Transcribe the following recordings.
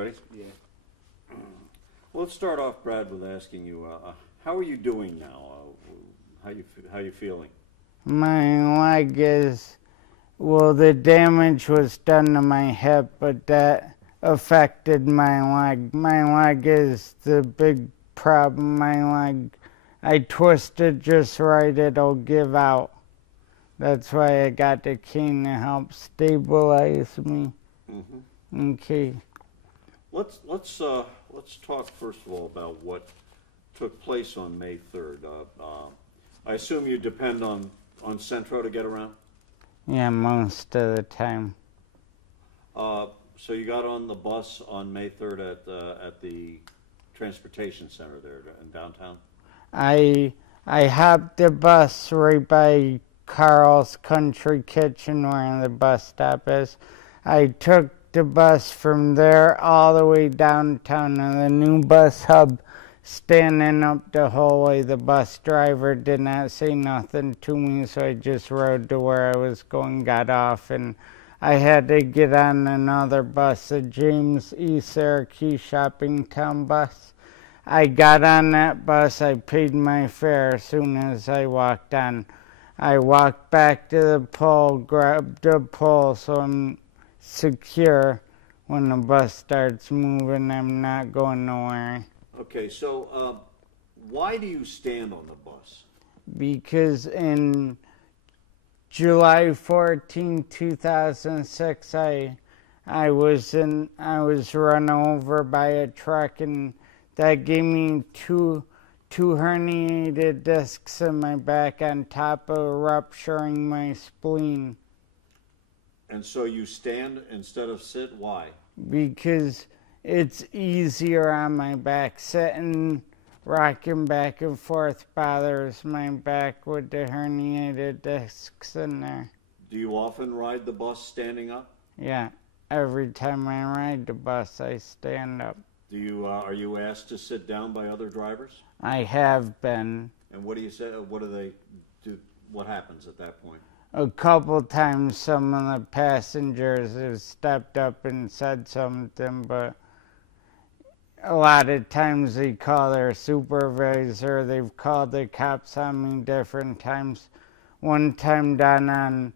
Ready? Yeah. Well, let's start off, Brad, with asking you, how are you doing now? How you feeling? My leg is, well, the damage was done to my hip, but that affected my leg. My leg is the big problem. My leg, I twist it just right, it'll give out. That's why I got the cane to help stabilize me. Mm-hmm. Okay. Let's talk first of all about what took place on May 3rd. I assume you depend on Centro to get around? Yeah, most of the time. So you got on the bus on May 3rd at the transportation center there in downtown? I hopped the bus right by Carl's Country Kitchen where the bus stop is. I took the bus from there all the way downtown to the new bus hub, standing up the whole way. The bus driver did not say nothing to me, so I just rode to where I was going, got off, and I had to get on another bus, the James E. Syracuse Shopping Town bus. I got on that bus, I paid my fare as soon as I walked on. I walked back to the pole, grabbed the pole so I'm secure when the bus starts moving. I'm not going nowhere. Okay, so why do you stand on the bus? Because in July 14, 2006, I was run over by a truck, and that gave me two herniated discs in my back on top of rupturing my spleen. And so you stand instead of sit? Why? Because it's easier on my back. Sitting, rocking back and forth bothers my back with the herniated discs in there. Do you often ride the bus standing up? Yeah, every time I ride the bus, I stand up. Are you asked to sit down by other drivers? I have been. And what do you say? What do they do? What happens at that point? A couple times some of the passengers have stepped up and said something, but a lot of times they call their supervisor. They've called the cops on me different times. One time down on,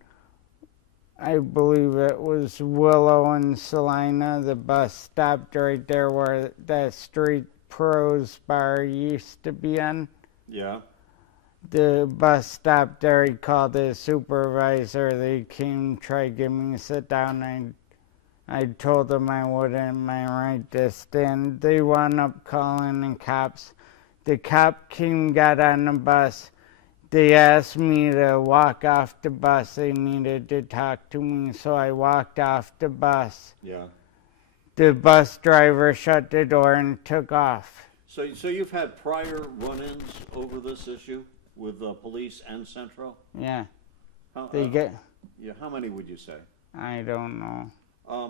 I believe it was Willow and Salina, the bus stopped right there where that Street Pros bar used to be on. Yeah. The bus stopped there, he called the supervisor, they came, tried to get me to sit down. I told them I wouldn't, my right to stand. They wound up calling the cops. The cop came, got on the bus. They asked me to walk off the bus. They needed to talk to me, so I walked off the bus. Yeah. The bus driver shut the door and took off. So you've had prior run-ins over this issue with police and Centro? Yeah. How many would you say? I don't know.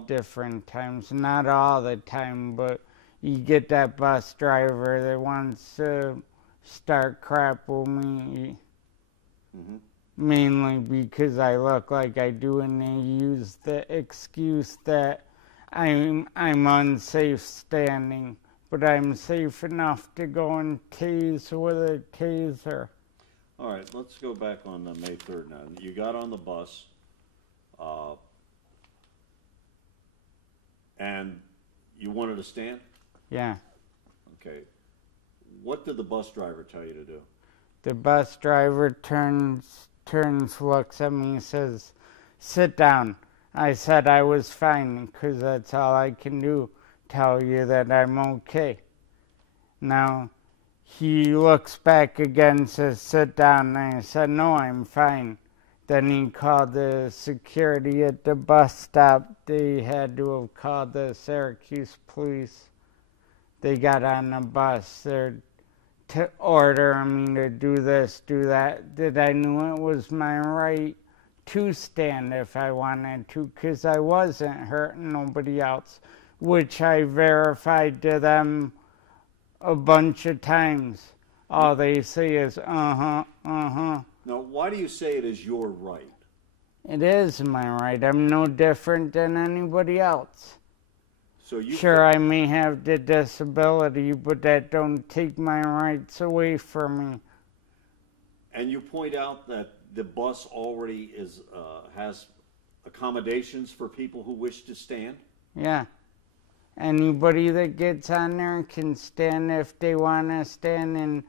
Different times, not all the time, but you get that bus driver that wants to start crap with me. Mm-hmm. Mainly because I look like I do, and they use the excuse that I'm unsafe standing, but I'm safe enough to go and tase with a taser. All right, let's go back on May 3rd now. You got on the bus, and you wanted to stand? Yeah. Okay. What did the bus driver tell you to do? The bus driver turns, looks at me, and says, "Sit down." I said I was fine, because that's all I can do, tell you that I'm okay. Now, he looks back again, says, "Sit down." And I said, "No, I'm fine." Then he called the security at the bus stop. They had to have called the Syracuse Police. They got on the bus. They're to order me to do this, do that. That I knew it was my right to stand if I wanted to, because I wasn't hurting nobody else, which I verified to them a bunch of times. All they say is, uh-huh. Now, why do you say it is your right? It is my right. I'm no different than anybody else. So you Sure, I may have the disability, but that don't take my rights away from me. And you point out that the bus already has accommodations for people who wish to stand? Yeah. Anybody that gets on there can stand if they want to stand, and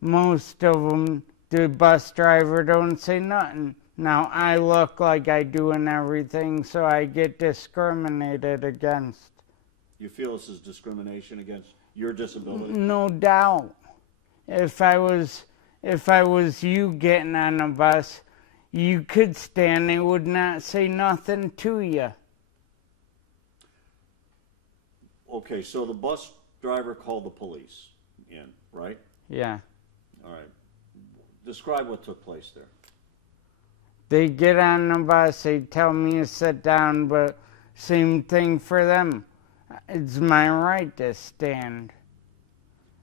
most of them, the bus driver don't say nothing. Now, I look like I do and everything, so I get discriminated against. You feel this is discrimination against your disability? No doubt. If I was you getting on a bus, you could stand, they would not say nothing to you. Okay, so the bus driver called the police in, right? Yeah. All right. Describe what took place there. They get on the bus, they tell me to sit down, but same thing for them. It's my right to stand.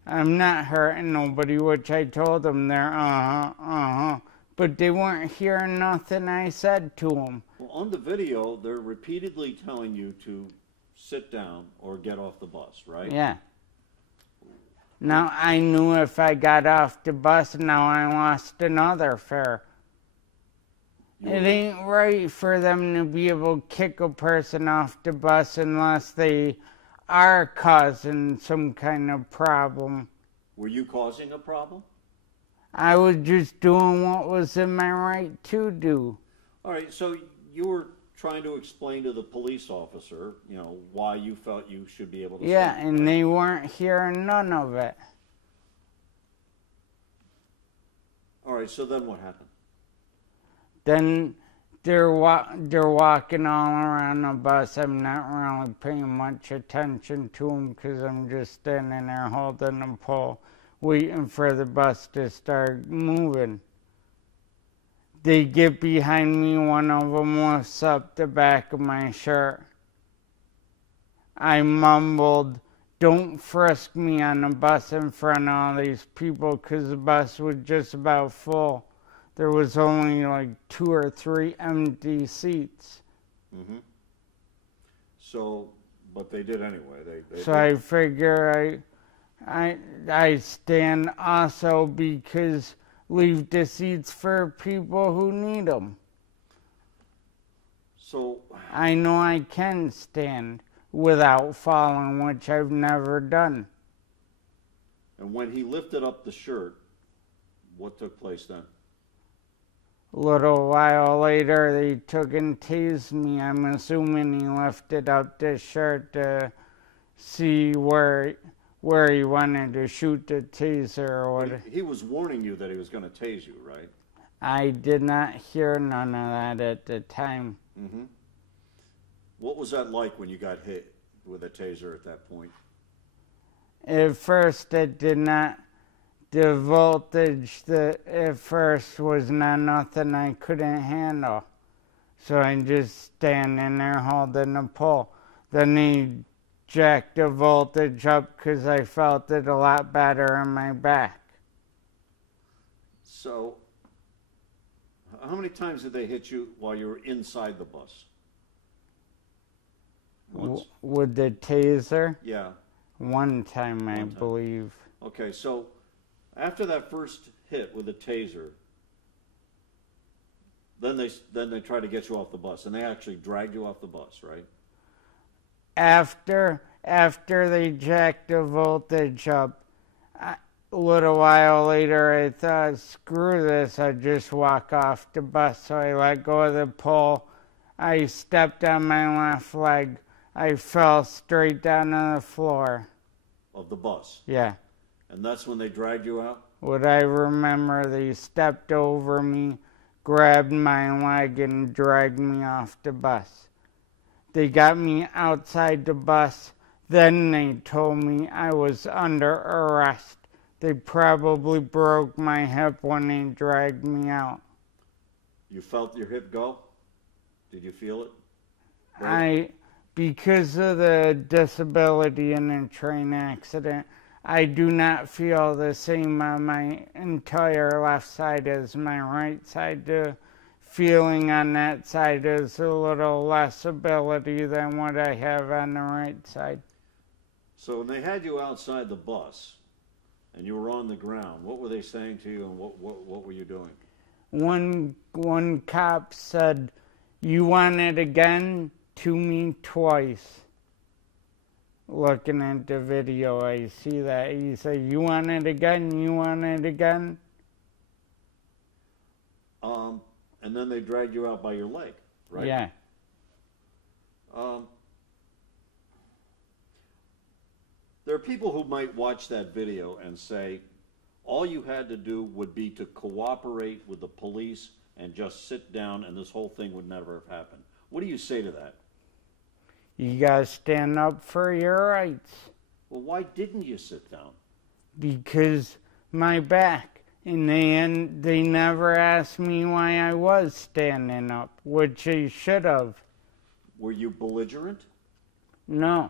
I'm not hurting nobody, which I told them they're but they weren't hearing nothing I said to them. Well, on the video, they're repeatedly telling you to sit down or get off the bus, right? Yeah. Now I knew if I got off the bus, now I lost another fare. It ain't right for them to be able to kick a person off the bus unless they are causing some kind of problem. Were you causing a problem? I was just doing what was in my right to do. All right, so you were trying to explain to the police officer, why you felt you should be able to Yeah, stand. and they weren't hearing none of it. All right, so then what happened? Then they're walking all around the bus. I'm not really paying much attention to them because I'm just standing there holding the pole, waiting for the bus to start moving. They get behind me, one of them lifts up the back of my shirt. I mumbled, "Don't frisk me on the bus in front of all these people," because the bus was just about full. There was only like 2 or 3 empty seats. Mm-hmm. So, but they did anyway. So I figure I stand also because leave the seats for people who need them. So I know I can stand without falling, which I've never done. And when he lifted up the shirt, what took place then? A little while later, they took and tased me. I'm assuming he lifted up the shirt to see where he wanted to shoot the taser or what. He was warning you that he was going to tase you, right? I did not hear none of that at the time. Mm-hmm. What was that like when you got hit with a taser at that point? At first, it did not. The voltage at first was not nothing I couldn't handle. So I'm just standing there holding the pole. Then he jacked the voltage up because I felt it a lot better in my back. So, how many times did they hit you while you were inside the bus? Once? With the taser? Yeah. One time, I One time. believe. Okay, so after that first hit with the taser, then they tried to get you off the bus, and they actually dragged you off the bus, right? After they jacked the voltage up, a little while later, I thought, screw this, I'd just walk off the bus. So I let go of the pole. I stepped on my left leg. I fell straight down to the floor. Of the bus. Yeah. And that's when they dragged you out? What I remember, they stepped over me, grabbed my leg, and dragged me off the bus. They got me outside the bus. Then they told me I was under arrest. They probably broke my hip when they dragged me out. You felt your hip go? Did you feel it? Because of the disability in the train accident, I do not feel the same on my entire left side as my right side. The feeling on that side is a little less ability than what I have on the right side. So when they had you outside the bus and you were on the ground, what were they saying to you, and what were you doing? One cop said, "You want it again?" to me twice. Looking at the video, I see that. He said, "You want it again? You want it again?" And then they dragged you out by your leg, right? Yeah. There are people who might watch that video and say, all you had to do would be to cooperate with the police and just sit down and this whole thing would never have happened. What do you say to that? You gotta stand up for your rights. Well, why didn't you sit down? Because my back. And they never asked me why I was standing up, which they should have. Were you belligerent? No.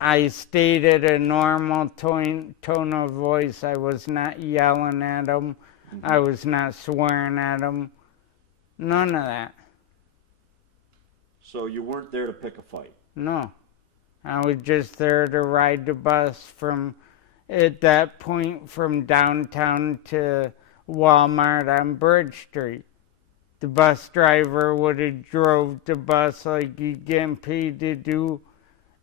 I stayed at a normal tone of voice. I was not yelling at them. Mm-hmm. I was not swearing at them. None of that. So you weren't there to pick a fight? No. I was just there to ride the bus from, at that point, from downtown to Walmart on Bridge Street. The bus driver would have drove the bus like he's getting paid to do.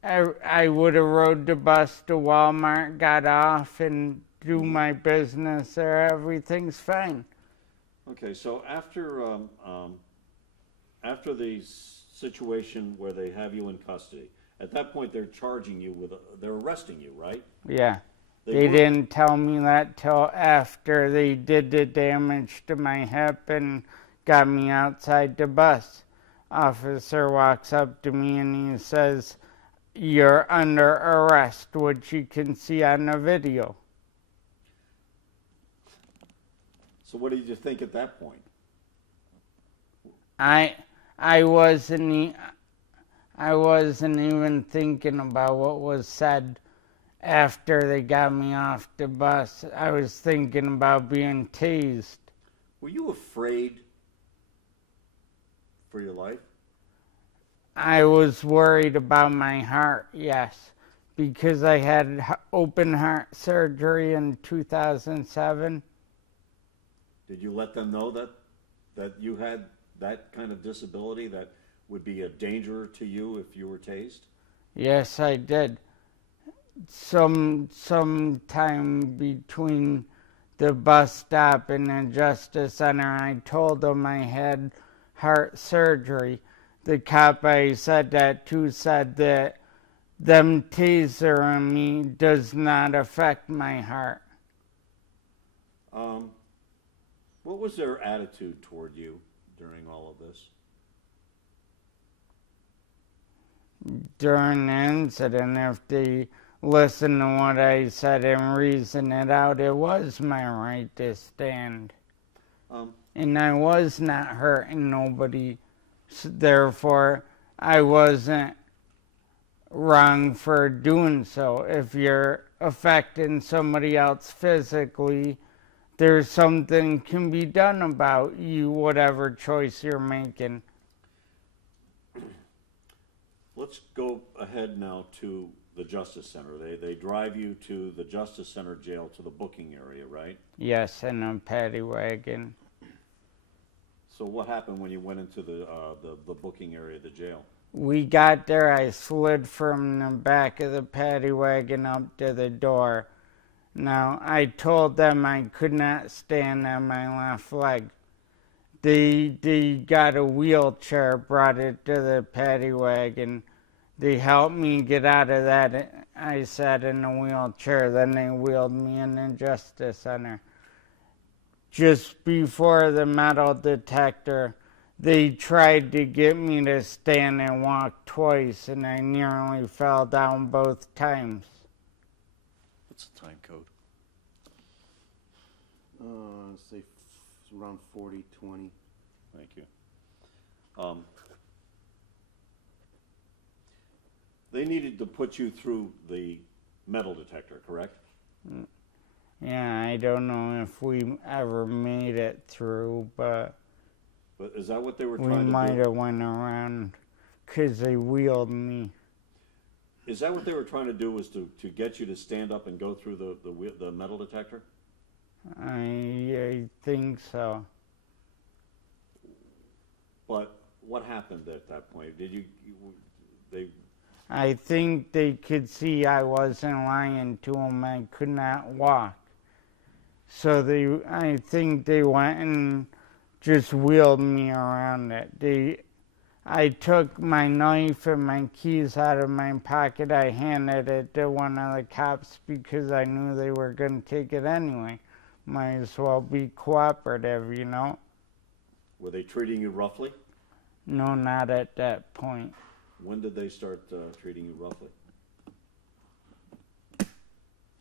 I would have rode the bus to Walmart, got off, and do my business there. Everything's fine. Okay, so after the situation where they have you in custody, at that point they're charging you with, they're arresting you, right? Yeah. They didn't tell me that till after they did the damage to my hip and got me outside the bus. Officer walks up to me and he says, "You're under arrest," which you can see on the video. So what did you think at that point? I wasn't even thinking about what was said after they got me off the bus. I was thinking about being tased. Were you afraid for your life? I was worried about my heart, yes, because I had open heart surgery in 2007. Did you let them know that you had that kind of disability that would be a danger to you if you were tased? Yes, I did. Some time between the bus stop and the Justice Center, I told them I had heart surgery. The cop I said that to said that them tasering me does not affect my heart. What was their attitude toward you during all of this? During the incident, if they listen to what I said and reason it out, it was my right to stand. And I was not hurting nobody. Therefore, I wasn't wrong for doing so. If you're affecting somebody else physically, there's something can be done about you, whatever choice you're making. Let's go ahead now to the Justice Center. They drive you to the Justice Center jail, to the booking area, right? Yes, in a paddy wagon. So what happened when you went into the booking area of the jail? We got there, I slid from the back of the paddy wagon up to the door. Now, I told them I could not stand on my left leg. They got a wheelchair, brought it to the paddy wagon. They helped me get out of that. I sat in the wheelchair, then they wheeled me in the Justice Center. Just before the metal detector, they tried to get me to stand and walk twice, and I nearly fell down both times. What's the time code? Let's say around 40-20. Thank you. They needed to put you through the metal detector, correct? Yeah, I don't know if we ever made it through, but But is that what they were we trying to do? might have went around because they wheeled me. Is that what they were trying to do, was to get you to stand up and go through the metal detector? I think so. But what happened at that point? They, I think they could see I wasn't lying to them. I could not walk. So I think they went and just wheeled me around it. I took my knife and my keys out of my pocket. I handed it to one of the cops because I knew they were going to take it anyway. Might as well be cooperative, you know? were they treating you roughly? No, not at that point. When did they start treating you roughly?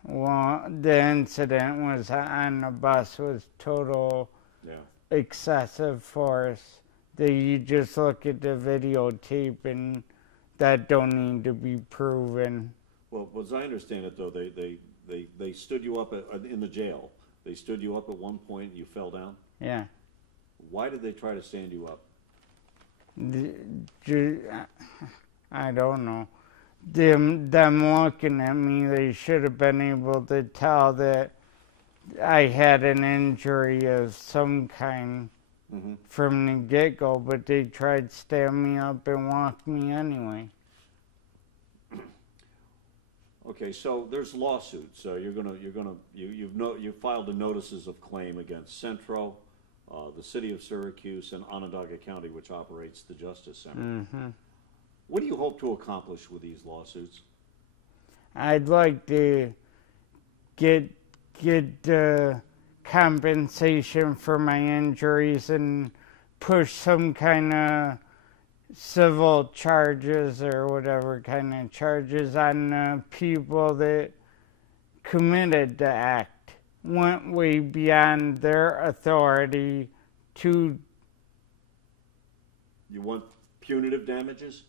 Well, the incident was on the bus was total excessive force. You just look at the videotape and that don't need to be proven. Well, as I understand it, though, they stood you up in the jail. They stood you up at one point and you fell down? Yeah. Why did they try to stand you up? I don't know. Them looking at me, they should have been able to tell that I had an injury of some kind from the get-go, but they tried to stand me up and walk me anyway. Okay, so there's lawsuits. You've filed the notices of claim against Centro, the city of Syracuse, and Onondaga County, which operates the Justice Center. What do you hope to accomplish with these lawsuits? I'd like to get compensation for my injuries and push some kind of civil charges or whatever kind of charges on people that committed the act, went way beyond their authority to... You want punitive damages?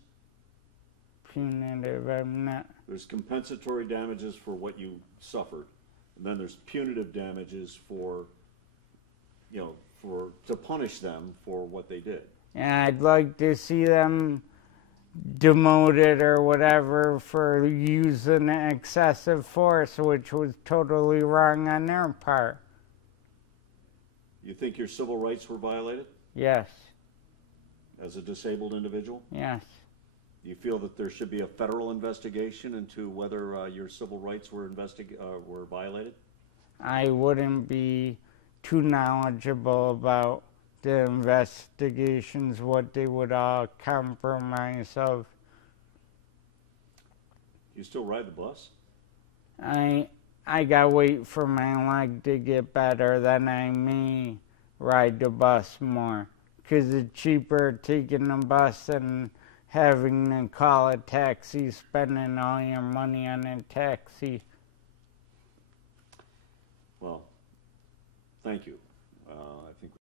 Punitive, I'm not... There's compensatory damages for what you suffered, and then there's punitive damages for, to punish them for what they did. And I'd like to see them demoted or whatever for using excessive force, which was totally wrong on their part. You think your civil rights were violated Yes. as a disabled individual? Yes. Do you feel that there should be a federal investigation into whether your civil rights were violated? I wouldn't be too knowledgeable about the investigations, what they would all compromise of. You still ride the bus? I gotta wait for my leg to get better, then I may ride the bus more. 'Cause it's cheaper taking the bus than having to call a taxi, spending all your money on a taxi. Well, thank you. I think